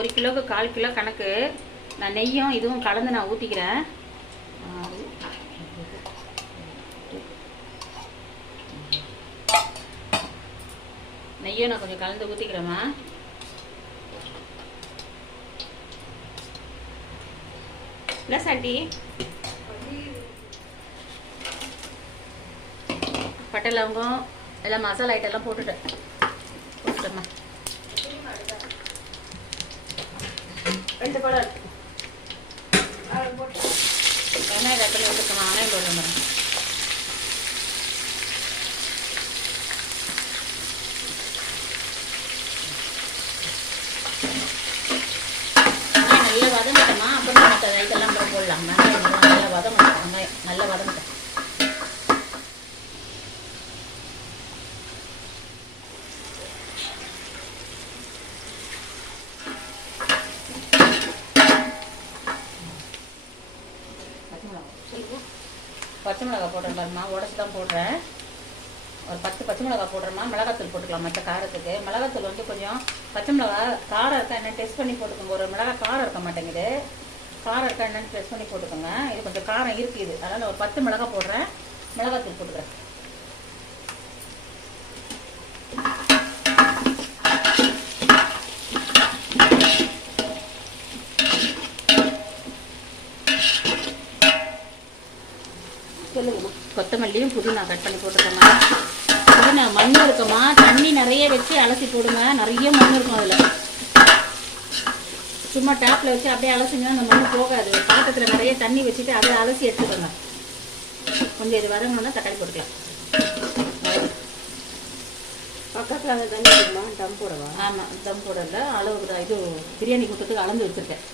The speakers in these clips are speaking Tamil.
ஒரு கிலோவுக்கு கால் கிலோ கணக்கு. நான் நெய்யும் இதுவும் கலந்து நான் ஊற்றிக்கிறேன் நெய்யும் நான் கொஞ்சம் கலந்து ஊற்றிக்கிறேம்மா ப்ளஸ் ஆண்டி பட்டை லவங்கம் எல்லாம் மசாலா ஐட்டம் எல்லாம் போட்டுட்டேன். போட்டுட்டேம்மா. ரெண்டு பழம் இருக்கு வெங்காயம் கட் பண்ணி வச்சுருக்கோம் வெங்காயம் நல்லா அப்புறம் மற்ற ஐட்டெல்லாம் போடலாம். நல்லா நல்லா வதங்கட்டும் நல்லா வதங்கட்டும் பச்சை மிளகா பச்சை மிளகா போடுறேன் பாருமா உடச்சி தான் போடுறேன். ஒரு பத்து பச்சை மிளகா போடுறேம்மா மிளகாத்தூள் போட்டுக்கலாம் மற்ற காரத்துக்கு. மிளகாத்தூள் வந்து கொஞ்சம் பச்சை மிளகா காரம் இருக்கா என்ன டெஸ்ட் பண்ணி போட்டுக்கோங்க. ஒரு மிளகா காரம் இருக்க மாட்டேங்குது. காரம் இருக்கா என்னன்னு டெஸ்ட் பண்ணி போட்டுக்கோங்க. இது கொஞ்சம் காரம் இருக்குது அதனால் ஒரு பத்து மிளகா போடுறேன். மிளகாத்தூள் போட்டுக்கிறேன் சொல்லுங்கம்மா கொத்தமல்லியும் புதினா கட் பண்ணி போட்டுக்கோங்க புதினா மண் இருக்குமா? தண்ணி நிறைய வச்சு அலசி போடுங்க. நிறைய மண் இருக்கும் அதில். சும்மா டேப்பில் வச்சு அப்படியே அலசிங்கன்னா அந்த மண் போகாது. பாத்திரத்தில் நிறைய தண்ணி வச்சுட்டு அப்படியே அலசி எடுத்துக்கோங்க. கொஞ்சம் இது வரணும்னா தக்காளி போட்டுக்கலாம். பக்கத்தில் அந்த தண்ணி டம் போடவா? ஆமாம் தம் போடல. அளவுக்கு இது பிரியாணி கொடுத்ததுக்கு அளந்து வச்சுருக்கேன்.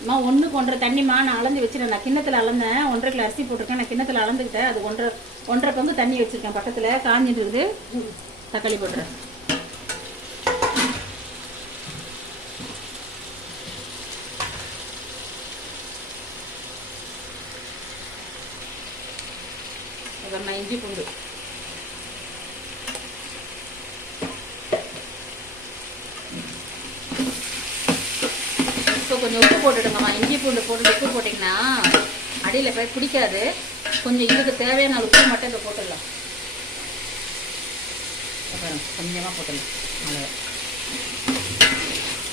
அம்மா ஒன்றுக்கு ஒன்றரை தண்ணிம்மா நான் அளந்து வச்சுருக்கேன் நான் கிண்ணத்தில் அளந்தேன். ஒன்றரை கிலோ அரிசி போட்டிருக்கேன். நான் கிண்ணத்தில் அளந்துக்கிட்டேன். அது ஒன்றரை ஒன்றரை பங்கு தண்ணி வச்சுருக்கேன். பக்கத்தில் காஞ்சிட்டு இருக்குது தக்காளி போடுறேன் இஞ்சி பூண்டு இப்போ கொஞ்சம் உப்பு போட்டுடுங்கம்மா. இஞ்சி பூண்டு போட்டு உப்பு போட்டிங்கன்னா அடியில் போய் பிடிக்காது. கொஞ்சம் இதுக்கு தேவையான உப்பு மட்டும் இதை போட்டுடலாம். கொஞ்சமாக போட்டுடலாம். அவ்வளோ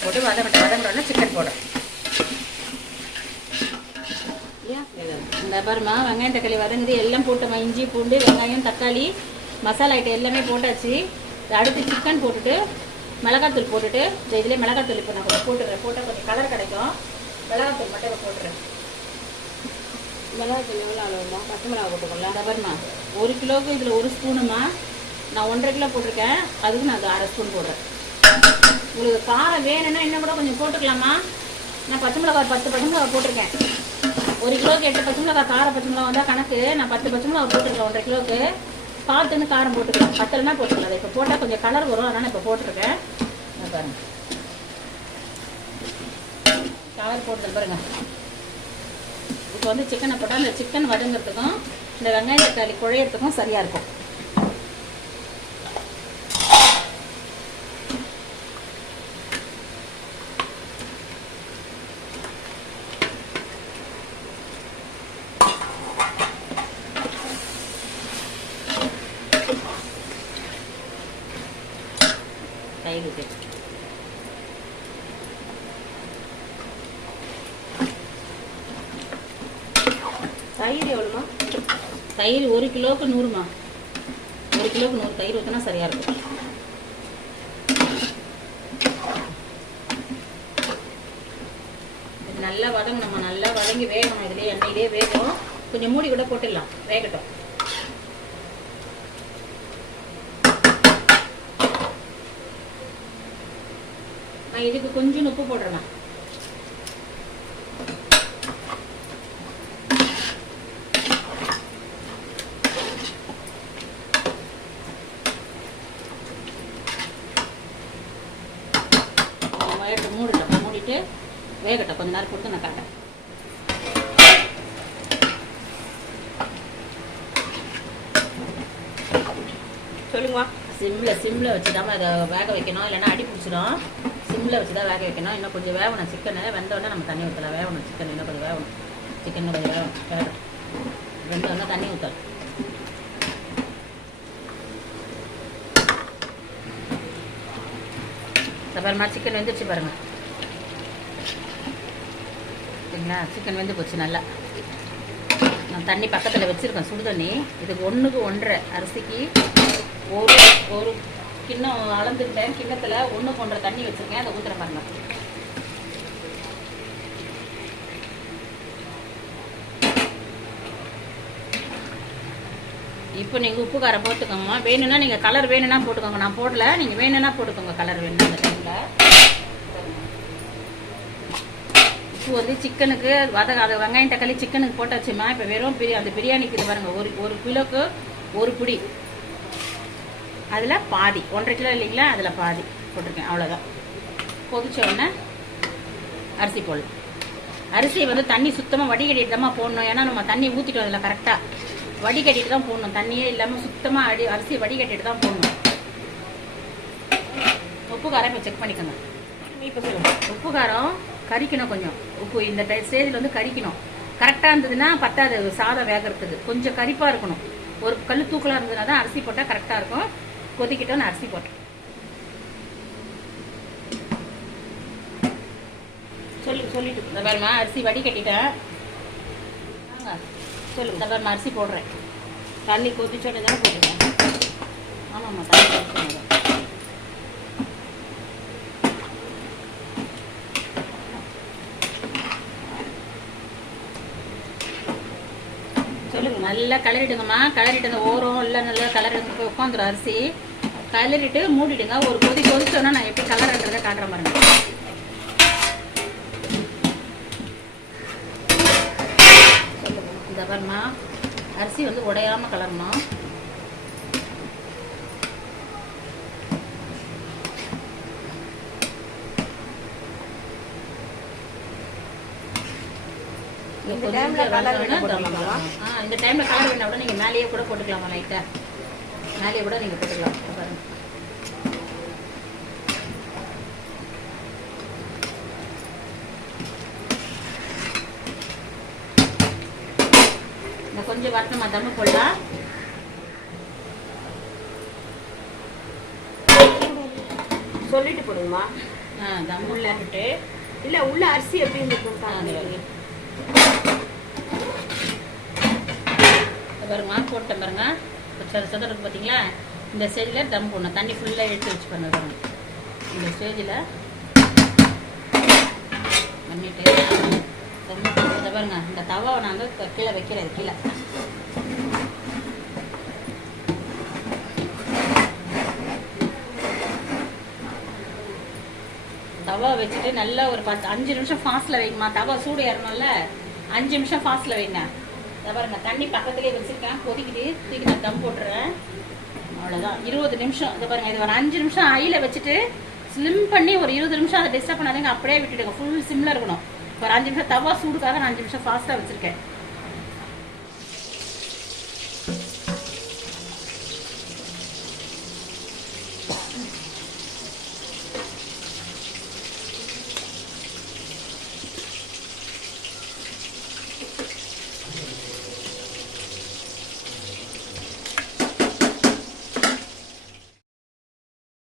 போட்டு வதங்கட்டும் வதங்குறோன்னா சிக்கன் போடுறேன் இந்த பாருமா வெங்காயம் தக்காளி வதங்குது எல்லாம் போட்டோமா இஞ்சி பூண்டு வெங்காயம் தக்காளி மசாலா ஐட்டம் எல்லாமே போட்டாச்சு. அடுத்து சிக்கன் போட்டுட்டு மிளகாத்தூள் போட்டுட்டு இந்த இதுலேயே மிளகாத்தூள் இப்போ நான் கொஞ்சம் போட்டுக்கிறேன். போட்டால் கொஞ்சம் கலர் கிடைக்கும். மிளகாத்தூள் மட்டும் இப்போ போட்டுறேன். மிளகாத்தூள் எவ்வளோ அளவுமா பச்சை மிளகா போட்டுக்கலாம் இந்த பாருமா ஒரு கிலோவுக்கு இதில் ஒரு ஸ்பூனுமா நான் ஒன்றரை கிலோ போட்டிருக்கேன். அதுக்கு நான் அது அரை ஸ்பூன் போடுறேன். உங்களுக்கு காரம் வேணும்னா இன்னும் கூட கொஞ்சம் போட்டுக்கலாமா? நான் பச்சை மிளகா ஒரு பத்து பச்சை மிளகா போட்டிருக்கேன். ஒரு கிலோவுக்கு எட்டு பச்சை மிளகா கார பச்சை மிளகா வந்தால் கணக்கு. நான் பத்து பச்சை மிளகா போட்டிருக்கேன் ஒன்றரை கிலோவுக்கு. பார்த்துன்னு காரம் போட்டுக்கலாம். பத்தலைனா போட்டுக்கலாம். அதை இப்போ போட்டால் கொஞ்சம் கலர் வரும். அதனால் இப்போ போட்டிருக்கேன். பாருங்கள் பாருங்க. கலர் போட்டது பாருங்கள் இப்போ வந்து சிக்கனை போட்டால் அந்த சிக்கன் வதங்கிறதுக்கும் இந்த வெங்காய தக்காளி சரியாக இருக்கும் தயிர் ஊற்றி தயிர் எவ்வளோமா தயிர் ஒரு கிலோவுக்கு நூறுமா ஒரு கிலோவுக்கு நூறு. தயிர் ஊற்றினா சரியாக இருக்கும். நல்லா வதங்க நம்ம நல்லா வதங்கி வேகணும். இதுலேயே எண்ணெயிலே வேகும் கொஞ்சம் மூடி கூட போட்டுடலாம். வேகட்டும். நான் இதுக்கு கொஞ்சம் உப்பு போடுறேன் வேகட்டும் மூடட்டும் மூடிட்டு வேகட்டும். கொஞ்ச நேரம் கொடுத்து நான் காட்டேன் சொல்லுங்கம்மா. சிம்மில் சிம்மில் வச்சுடாம அதை வேக வைக்கணும். இல்லைன்னா அடி பிடிச்சிடும். சிம்மில் வச்சு தான் வேக வைக்கணும். இன்னும் கொஞ்சம் வேகணும். சிக்கனு வெந்தோடனே நம்ம தண்ணி ஊற்றலாம் வேகணும் சிக்கன் இன்னும் கொஞ்சம் வேகணும். சிக்கன் கொஞ்சம் வேகணும். வேகணும் வெந்தோடனே தண்ணி ஊற்றலாம் அப்புறமா சிக்கன் வெந்துருச்சு பாருங்க. சரிங்களா சிக்கன் வெந்து போச்சு நல்லா. நான் தண்ணி பக்கத்தில் வச்சுருக்கேன் சுடு தண்ணி இதுக்கு ஒன்றுக்கு ஒன்றரை. அரிசிக்கு ஒரு ஒரு கிண்ணம் அளந்துக்கிட்டேன் கிண்ணத்தில் ஒன்றுக்கு ஒன்றரை தண்ணி வச்சுருக்கேன். அதை ஊற்றுற பாருங்க. இப்போ நீங்கள் உப்பு காரம் போட்டுக்கோங்க. வேணும்னா நீங்கள் கலர் வேணும்னா போட்டுக்கோங்க. நான் போடல. நீங்கள் வேணும்னா போட்டுக்கோங்க. கலர் வேணும் அந்த டைமில் உப்பு வந்து சிக்கனுக்கு வத அது வெங்காயம் தக்காளி சிக்கனுக்கு போட்டாச்சுமா? இப்போ வெறும் பிரி அந்த பிரியாணிக்கு இது பாருங்க ஒரு ஒரு கிலோக்கு ஒரு பிடி. அதில் பாதி. ஒன்றரை கிலோ இல்லைங்களா? அதில் பாதி போட்டிருக்கேன் அவ்வளோதான் கொதிச்ச உடனே அரிசி போடலாம் அரிசியை வந்து தண்ணி சுத்தமாக வடிகட்டிட்டு தான் போடணும். ஏன்னா நம்ம தண்ணி ஊற்றிட்டோம் அதில் கரெக்டாக வடிகட்டிட்டு தான் போடணும். தண்ணியே இல்லாமல் சுத்தமாக அடி அரிசி வடிகட்டிட்டு தான் போடணும். உப்பு காரம் இப்போ செக் பண்ணிக்கோங்க. இப்போ சொல்லுங்க. உப்பு காரம் கறிக்கணும் கொஞ்சம். உப்பு இந்த டை ஸ்டேஜில் வந்து கறிக்கணும் கரெக்டாக இருந்ததுன்னா பத்தாது சாதம் வேகிறதுக்கு. கொஞ்சம் கறிப்பாக இருக்கணும். ஒரு கல் தூக்கலாக இருந்ததுனா தான் அரிசி போட்டால் கரெக்டாக இருக்கும். கொதிக்கிட்டோம் நான் அரிசி போட்டேன். சொல்லு சொல்லிட்டு பாருமா அரிசி வடி கட்டிட்டேன். சொல்லு. பாருமா அரிசி போடுறேன். தண்ணி கொதிச்சோட தானே போட்டுருக்கேன் நல்லா கலரிடுங்கம்மா கலரிட்டு அந்த ஓரம் எல்லாம் நல்லா கலரிடுங்க உட்காந்துரும் அரிசி. கலரிட்டு மூடிடுங்க. ஒரு கொதி கொதிச்சோன்னா நான் எப்படி கலர்ன்றதை காட்டுற மாதிரி இந்த பாருமா அரிசி வந்து உடையாமல் கலரணும் இந்த டைம்ல கலர் வேணா ஆ இந்த டைம்ல கலர் வேணா கூட நீங்க மேலேயே கூட போட்டுக்கலாமா லைட்டா மேலேயே கூட நீங்க போட்டுக்கலாம். பாருங்க. கொஞ்சம் வரணுமா தம்மு போடலாம். சொல்லிட்டு போடுங்கம்மா. தம்மு விட்டுட்டு இல்ல உள்ள அரிசி எப்படி இருந்துக்கும் ஆ, பாருங்க. இந்த பாருங்க. போட்டேன் பாருங்க சத சதம் பார்த்தீங்களா இந்த ஸ்டேஜில் தம் போடணும் தண்ணி ஃபுல்லாக எடுத்து வச்சு பண்ண பாருங்க. இந்த ஸ்டேஜில் பண்ணிட்டு இதை பாருங்க. இந்த தவாவை நாங்கள் வந்து கீழே வைக்கிறது கீழே. தவா வச்சுட்டு நல்லா ஒரு பத்து அஞ்சு நிமிஷம் ஃபாஸ்ட்டில் வைங்கம்மா. தவா சூடு ஏறணும்ல. அஞ்சு நிமிஷம் ஃபாஸ்ட்டில் வைங்க. பாருங்க தண்ணி பக்கத்துலேயே வச்சுருக்கேன். கொதிக்கிட்டு தூக்கி நான் தம் போட்டுறேன். அவ்வளோதான் இருபது நிமிஷம். இதை பாருங்க இது ஒரு அஞ்சு நிமிஷம் ஐயில் வச்சுட்டு ஸ்லிம் பண்ணி ஒரு இருபது நிமிஷம் அதை டிஸ்டர்ப் பண்ணாதீங்க. அப்படியே விட்டுடுங்க. ஃபுல் சிம்மில் இருக்கணும். ஒரு அஞ்சு நிமிஷம் தவா சூடுக்காக நான் அஞ்சு நிமிஷம் ஃபாஸ்ட்டாக வச்சுருக்கேன்.